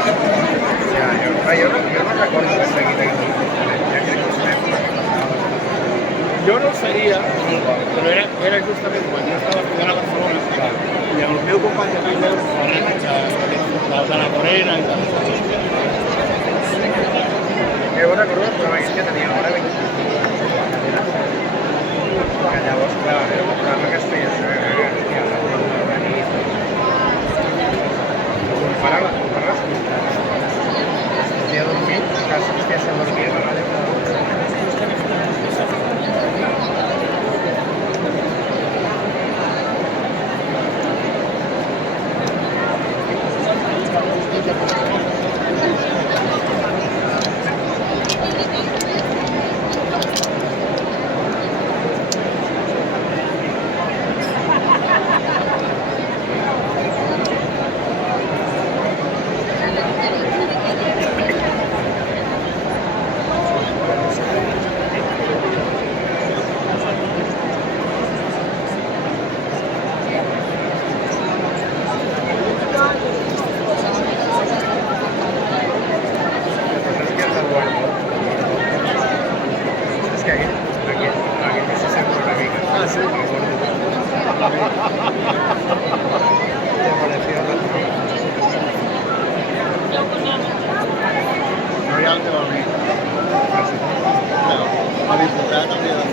Ja, jo no recordo de seguir d'aquí. Ja crec que us Jo no ho seguia, però era justament quan jo estava estudiant a Barcelona i el meu company de pisos, de la Morena i tal. Jo recordo el programa que tenia hora 25. Que llavors, clar, era un programa que es feia això, hòstia, la nit. Compara les comunitats. Sortia a dormir, quasi hòstia, se dormia a la ràdio.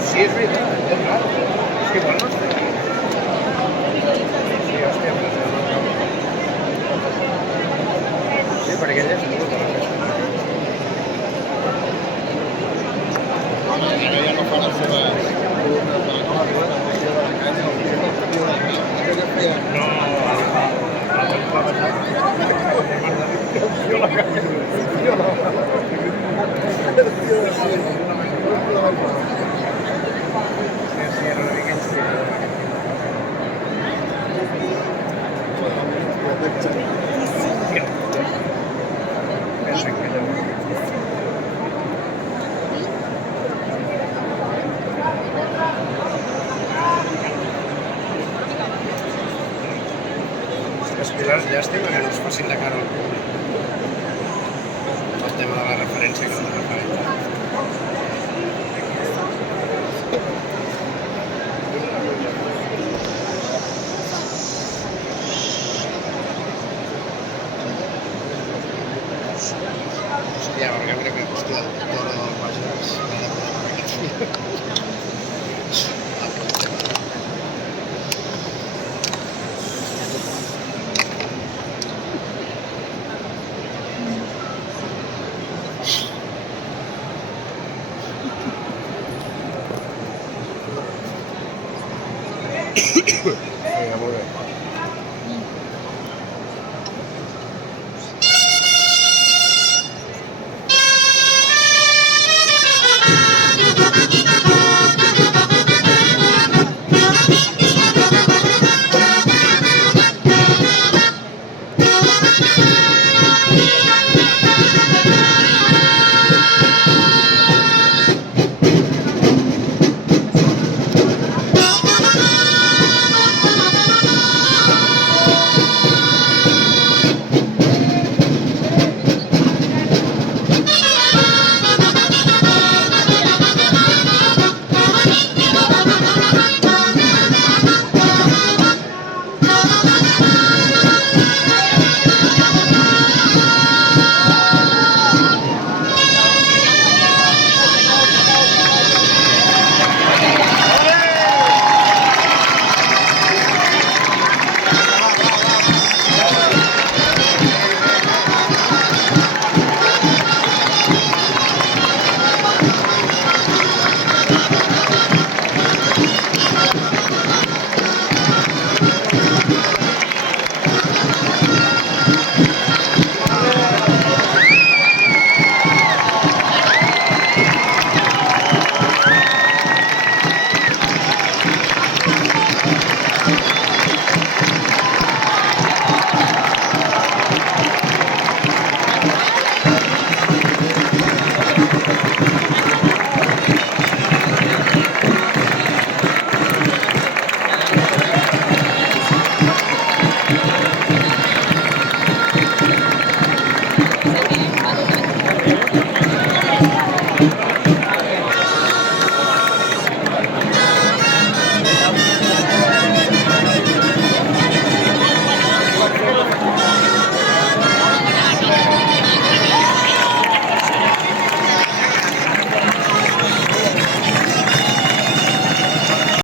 Sí, és veritat, és raro. És que igual no està aquí. Sí, hòstia, sí, perquè ella és molt bona festa. Ara ja no fa les seves columnes de la cosa, la qüestió de la canya, o el partió de la canya, que feia... No, Jo la canya, jo la sí, era una mica inspirador. Pensa que allò... Els pilars llàstima que no es facin de cara al públic. El tema de la referència que no és referència. Hòstia, perquè jo crec que hòstia, el toro del Bages m'ha de posar per aquí. Vinga, molt bé.